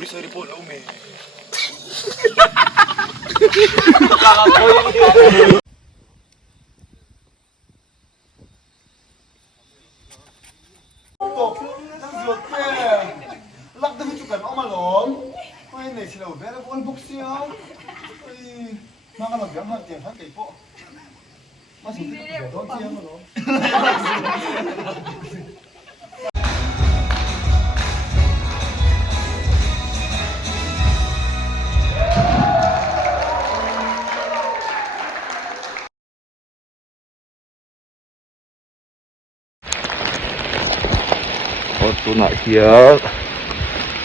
Bisa report lah Umi. lắc đâm chụp cảnh ông mà lốm, ôi này chỉ là bé nó vốn bốc xíu, ôi mà cái làm việc mà tiền phát cái bộ, mà chỉ cái đón xíu mà lốm. ตัวไหนเฮีย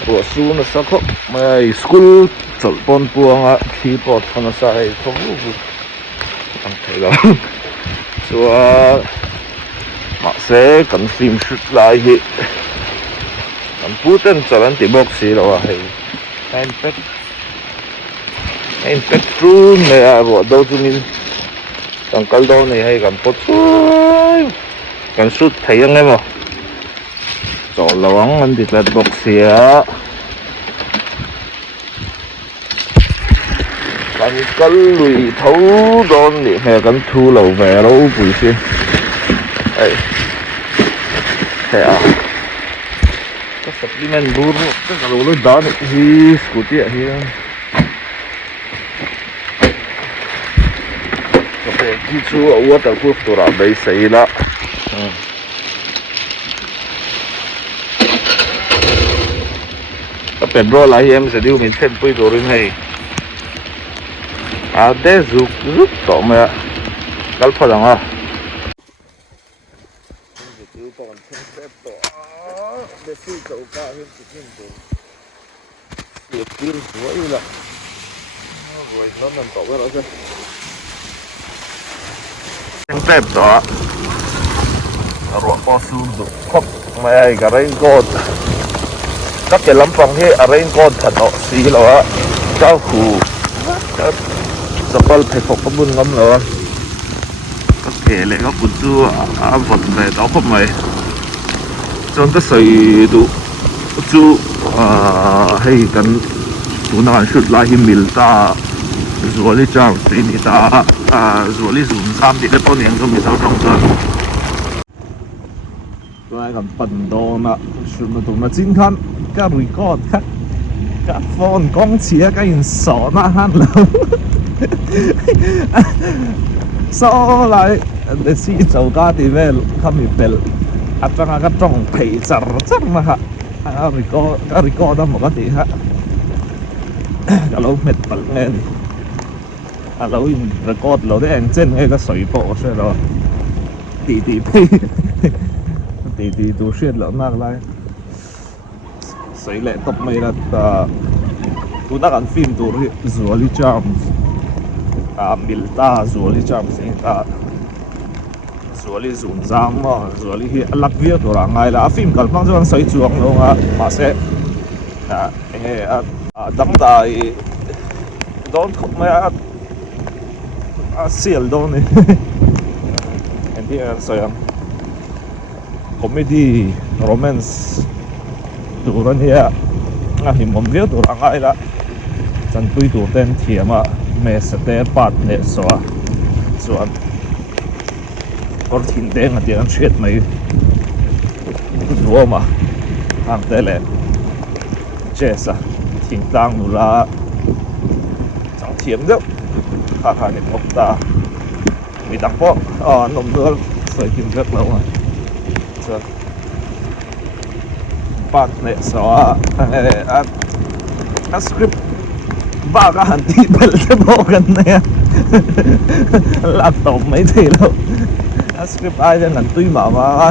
ตัวซูนสักคนไม่สกูลจัดปนปวงอ่ะคีย์บอร์ดคนละสายทั้งรูปตั้งใจแล้วส่วนมาเสกกันฟิล์มชุดลายเหตุกันพูดถึงจะเป็นที่บอกสิเราว่าให้เอ็นเป็กรูนเนี่ยว่าดูจุนินตั้งกัลโดนี่ให้กันพูดช่วยกันสุดท้ายยังไงมั้งจอระวังมันติดระบบเสียกันก็ลุยเท่าโดนนี่แค่กันทูเหล่าแม่เราปุ๋ยสิไอ้แค่ก็สับที่มันบูรุก็กระโดดเลยด้านที่สกูตี้อ่ะเฮียก็เป็นที่ชัวร์ว่าแต่พวกตัวเราได้ใส่ละเป็นรอลายเอ็มจะดิวมีเส้นปุยตัวรึให้เดซุกต่อมากัลพลังอ่ะดิวก่อนเส้นต่อเดซุกต่อก้าเห็นสิขึ้นตัวเสียบกินหัวอีละรวยน้ำมันต่อไปแล้วใช่เส้นต่อรวมพอซูมดูครบไม่กับไรก็ก็เป็นลำฟังที่อะไรก็ถนอสีแล้วอะเจ้าขู่สปอลเพย์ของขบุญงั้นเหรอก็เกลี่ยก็ปุ่นจูฝนไปต่อเข้ามาจนก็ใส่ดูจูให้กันดูน่าชุดลายหิมิลตาส่วนที่จ้างสีนี่ตาส่วนที่สูงสามที่ได้ต้นยังก็มีเท่าตรงกันตัวไอ้กันปั่นโดนอะชุดมาดูมาจิ้งทันก็รีคอร์ดครับกับโฟนกล้องเชียร์ก็ยังสอนอาหารแล้วสอนอะไรเดซี่เจ้าก้าที่เวลเขามีเป็นอาจารย์ก็จ้องเพย์จังมาฮะก็รีคอร์ดได้หมดก็ดีฮะก็เราเม็ดปั่นเงินเราอินรีคอร์ดเราได้เอ็นเจนให้ก็สวยโปใช่ไหมดีเพย์ดีดูเชื่อเรามากเลยใส่แหละตบไม่ละตัวนักฟิล์มตัวนี้ซัวลิจามมิลตาซัวลิจามสิงตาซัวลิซุนจามมาซัวลิที่ลักเวียตัวร่างไงละฟิล์มกันฟังจนใส่จวงลงมาเสดังได้โดนทุบไม่เสียลโดนนี่เห็นที่สวยคอมเมดี้โรแมนซ์ตัวนี้หิมะเวียตัวร่างไงละจันทุยตัวเต้นเทียมเมสเตอร์ปัดเนี่ยส่วนก็ทิ้งเด้งเดี๋ยวเช็ดไม่รัวมาทางเตะเลยเจสทิ้งตังนูละจังเทียมเดียวข้าเนี่ยพบตามีตังป้อนมเนื้อสวยกินเยอะแล้วปัดเนี่ยสสคริปต์บ้าก็หันที่เป็นจะบอกกันเนี่ยลับตบไม่ทีแล้วสคริปต์อาจจะนั่นตุ้ยมา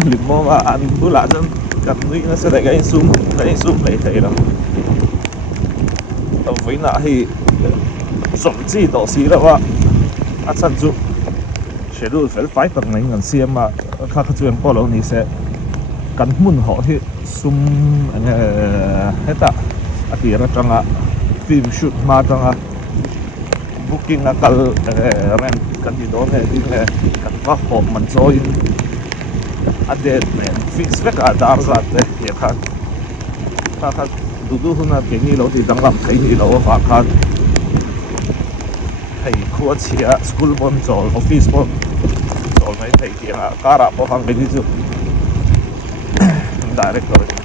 หรือว่าอันบุหลาจนกันตุ้ยนั่นแสดงก็ยังซูมไม่ทีแล้วเอาไว้หน้าที่สมจีต่อสีแล้วว่าอาจารย์จุเชื่อดูเฟลไฟตั้งในเงินเสียมาข้าขจวนพ่อเรานี่เสกันมุ่นห่อที่ซุ่มเฮต้าอาทิตย์ละจังฟิล์มชุดมาจังบุ๊กิ้งกัลเรนกันที่โดนที่กันว่าผมมันโซยอดีตเนี่ยฟิกซ์เวกอาดาร์ซัดเดี๋ยวข้า ดูหุ่นเก่งนี่เราที่ดังลำไทยนี่เราฝากกันให้ครัวเชียสกูลบอลจอลออฟฟิศบอลจอลไม่ไทยที่อ่ะการะพอฟังกันที่สุดได้เรียกเราที่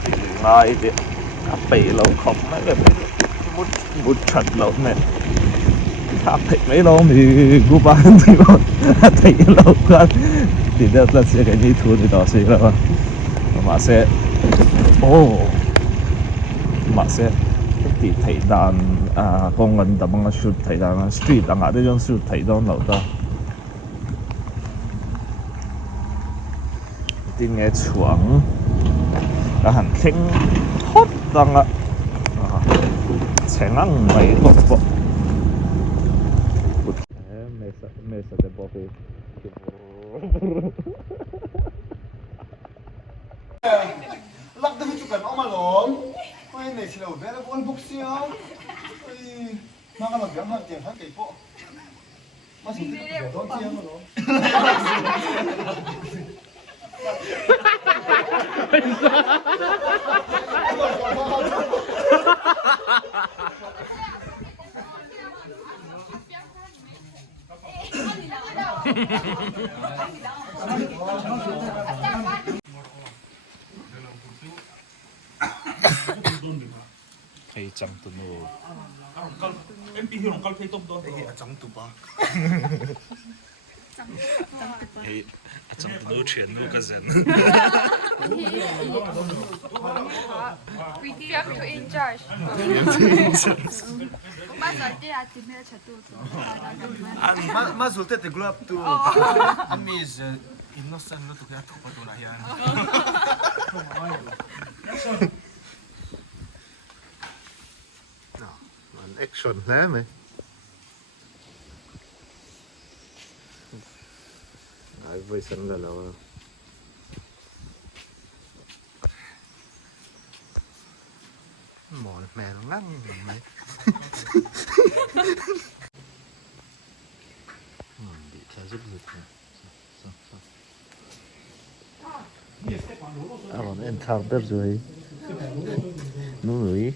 ง่ายเดียไปเราขอบไม่แบบมุดชัดเราเนี่ยถ้าไปไม่เรามีกูบ้านที่บ้านไทยเราก็ที่เดี๋ยวจะเสียกันยี่ทุนที่ต่อสิแล้วมาเสียโอ้มาเสียที่ไทยด้านกองเงินแต่บางชุดไทยด้านสตรีทต่างๆที่ยังชุดไทยด้านเราได้ที่เงี้ยช่วงก็หันเข่งทอดต่างๆเชิงอังไม่ตกปะMesa de Bobby. Lắc đâm chụp cảnh ông mà lốm. Ôi này chỉ là bé là con bốc xiêu. Ôi mà cái là béo hơn tiền phát cái bộ. Mà chỉ thích béo đón chiên mà lốm. Thầy chẳng tụi nó em bị hiểu con thấy tôm đó Ê, chẳng tụi bác. Thầy chẳng tụi nó chuyện nó cái dân We have to in charge. Mas até a primeira chatua. Mas ulte te glove tu. Ami is innocent lo tu kaya tu pa tu na yan. Action nè mày Đấy, với sân là mỏ mẹ nó ngắt mày bị cha giúp được còn encounter rồi núi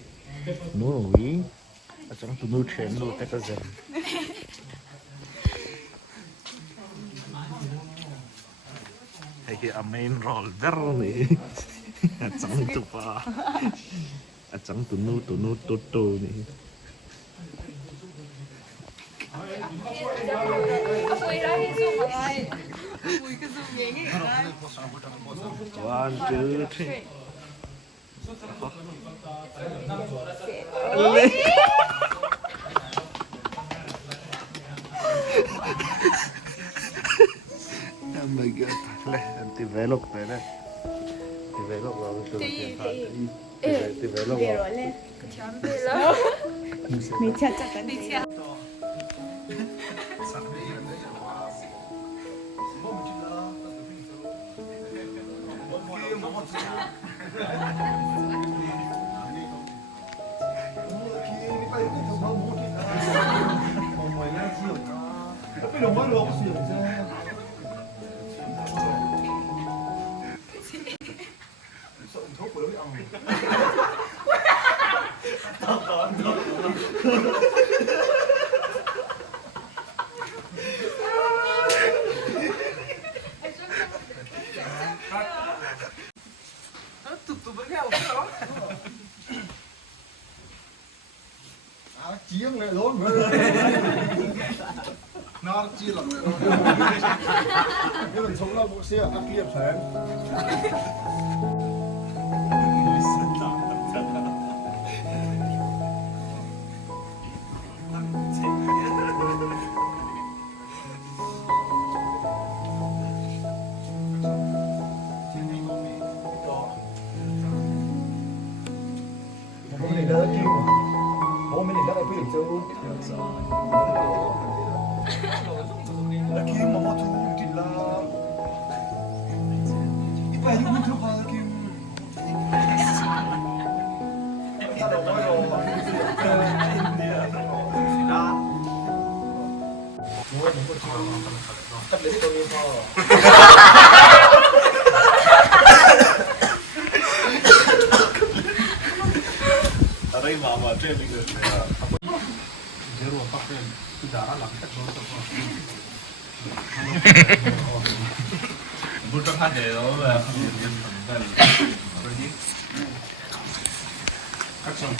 chẳng tụi nuôi chuyện luôn tất cả dân cái main role very này chẳng tụi ba chẳng tụi nuôi toto này Ako irahin zoom ay. Uy, ka zoom yengi. 1, 2, 3 Oh my god, develop rồi develop rồi tôi develop rồi Mình chắc chắn đi theo. Chiếng lại lốn với nó chia lắm rồi nhưng mình sống là bộ xe ăn kia phải bố mình đỡ kêu bố mình đỡ cái việc chơi là kêu mà mua thu thì là ít phải đi mua thu vào là kêu ta đâu có rồi mua một thu tập lấy cái đồ thôi đây mà trên bây giờ 물좀 하세요. 각성.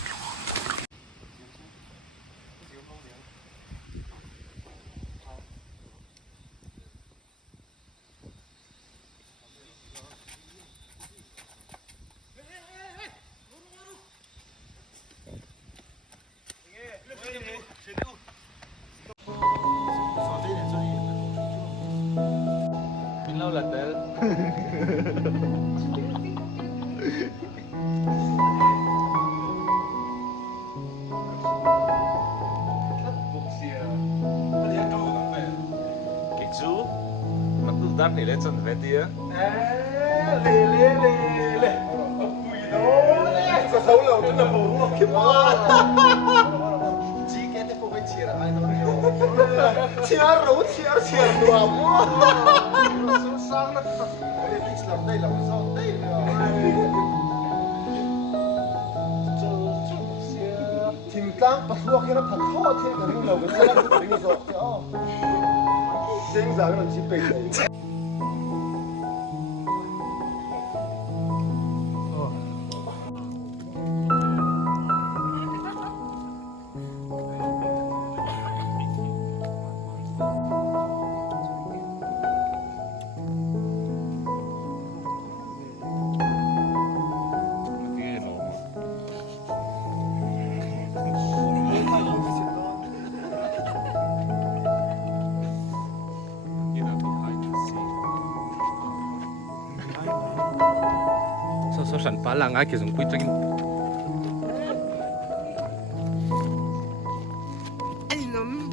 lâu là tới cái chú mà cứ đắt để lên chân về tía lê bùi đó sao xấu lầu rất là bổ ngọc kiếm chỉ cái thế cô phải chia là ai nó đi chia rấu chia đùa mua sang nó để thích làm đây làm sao đây tìm tăng bắt buộc cái nó thật khó thế cái nó cái sao nó cái rồi chứ tiếng giả nó chỉ bị đấy so sản phá là ngay kiểu dùng quy trình anh lắm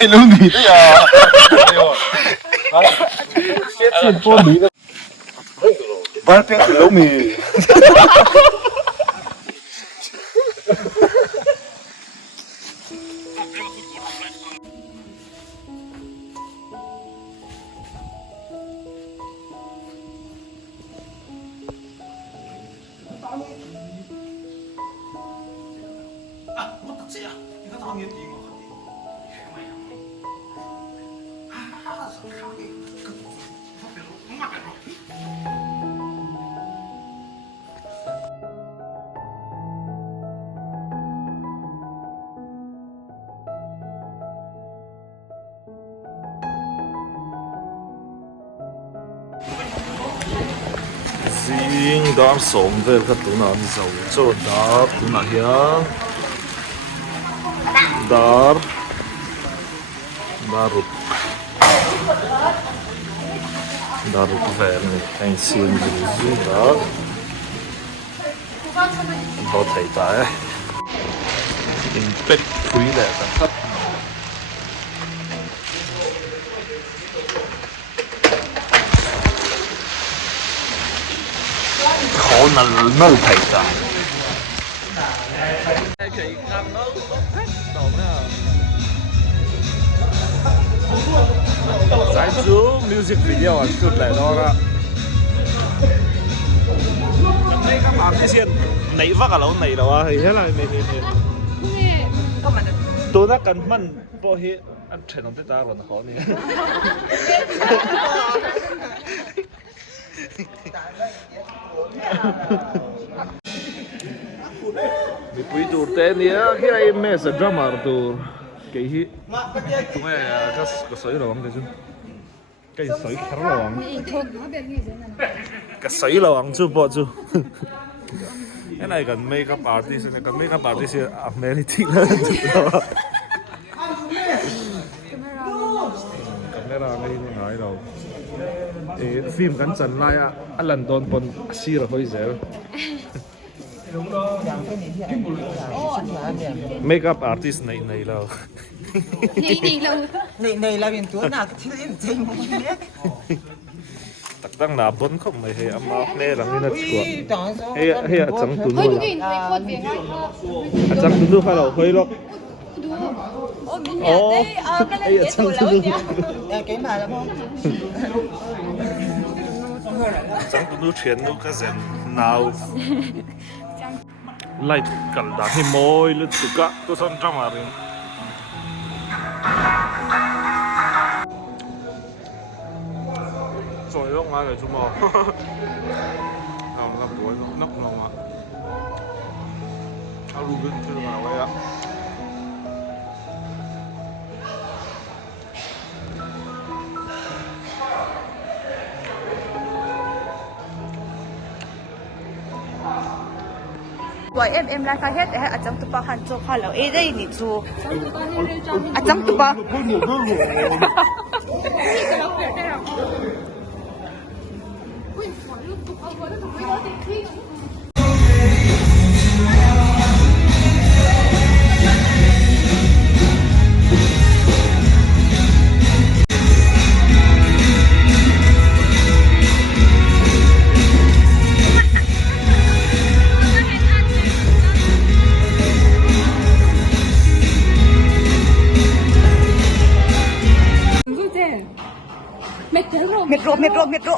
Lâu nghỉ đấy à? Xét chuyện cô nghỉ đó. Bắt biết lâu nghỉ. riêng đón sống về các tụi nó giàu cho đó tụi nó hiang dar darut về này anh xin riêng đó họ thấy tại in bed free là thật khó nó thấy tại giải chú music video à chút lại đó ra đây các bạn cái xiên nảy vác ở lâu nảy đâu à thì thế là mình tôi đã cần mình bỏ hết ăn chén ông tới ta còn khó nè mi pui tur te nia khi ai me sa drama tur cái hi tụi mày cái sấy rồi không cái sấy khá rồi cái sấy rồi không chú bỏ chú cái này cần makeup artist này cần makeup artist American hơn camera ngay ngay đâu phim cảnh chân lại anh lần đón bọn xí rồi hơi dễ makeup artist này này đâu này là viên tuấn nào thì em chơi một nhé tất tăng là bốn không mày hay âm áp nè là như là chuột hay chẳng tụi nó chẳng tụi nó phải đâu hơi lắm hay chẳng tụi nó cái mà là không chẳng tụi nó chuyển nó cái gì nào lại cần đã hay mồi lên tụi cả tôi xong trong mà rồi rồi lúc ngay rồi chú mò làm đuổi nóc nó mà áo lu bên chưa vào vậy ạ vậy em lại khai hết để ở trong tụi bao hành cho khai là đây nị chú ở trong tụi bao metro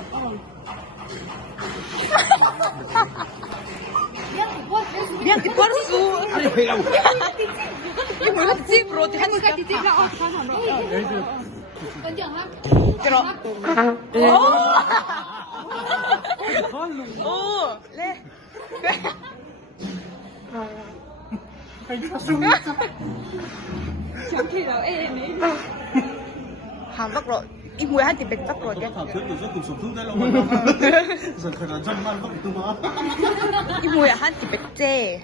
Biang di porsu. Ibu sih bro, kan suka titip lah oh sana. Panjang lah. Kero. Oh, le. Chẳng khi nào em ấy. Hàng tốc độ. Im mùi hát thì bệnh tốc rồi kìa. Im mùi hát thì bệnh chê.